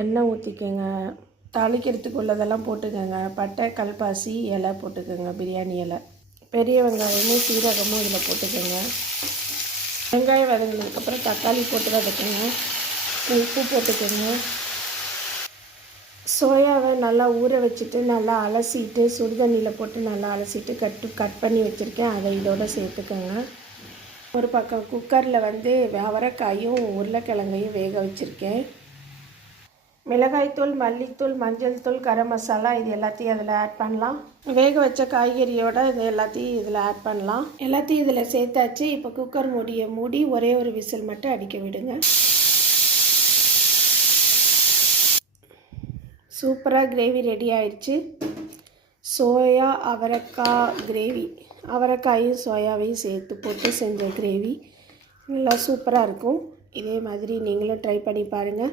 எண்ணெய் ஊற்றிக்கோங்க. தாளிக்கிறதுக்கு உள்ளதெல்லாம் போட்டுக்கோங்க. பட்டை, கல்பாசி இலை போட்டுக்கோங்க, பிரியாணி இலை. பெரிய வெங்காயமும் சீரகமும் இதில் போட்டுக்கோங்க. வெங்காயம் வதங்கினதுக்கப்புறம் தக்காளி போட்டு வதக்குங்க. உப்பு போட்டுக்கோங்க. சோயாவை நல்லா ஊற வச்சுட்டு நல்லா அலசிட்டு சுடுதண்ணியில் போட்டு நல்லா அலசிட்டு கட் பண்ணி வச்சுருக்கேன். அதை இதோடு சேர்த்துக்கோங்க. ஒரு பக்கம் குக்கரில் அவரைக்காயும் உருளைக்கிழங்கையும் வேக வச்சுருக்கேன். மிளகாய்த்தூள், மல்லித்தூள், மஞ்சள் தூள், கரம் மசாலா இது எல்லாத்தையும் அதில் ஆட் பண்ணலாம். வேக வச்ச காய்கறியோடு இது எல்லாத்தையும் இதில் ஆட் பண்ணலாம். எல்லாத்தையும் இதில் சேர்த்தாச்சு. இப்போ குக்கர் மூடியை மூடி ஒரே ஒரு விசில் மட்டும் அடிக்க விடுங்க. சூப்பராக கிரேவி ரெடி ஆயிடுச்சு. சோயா அவரைக்காய் கிரேவி. அவரைக்காயும் சோயாவையும் சேர்த்து போட்டு செஞ்ச கிரேவி நல்லா சூப்பராக இருக்கும். இதே மாதிரி நீங்களும் ட்ரை பண்ணி பாருங்கள்.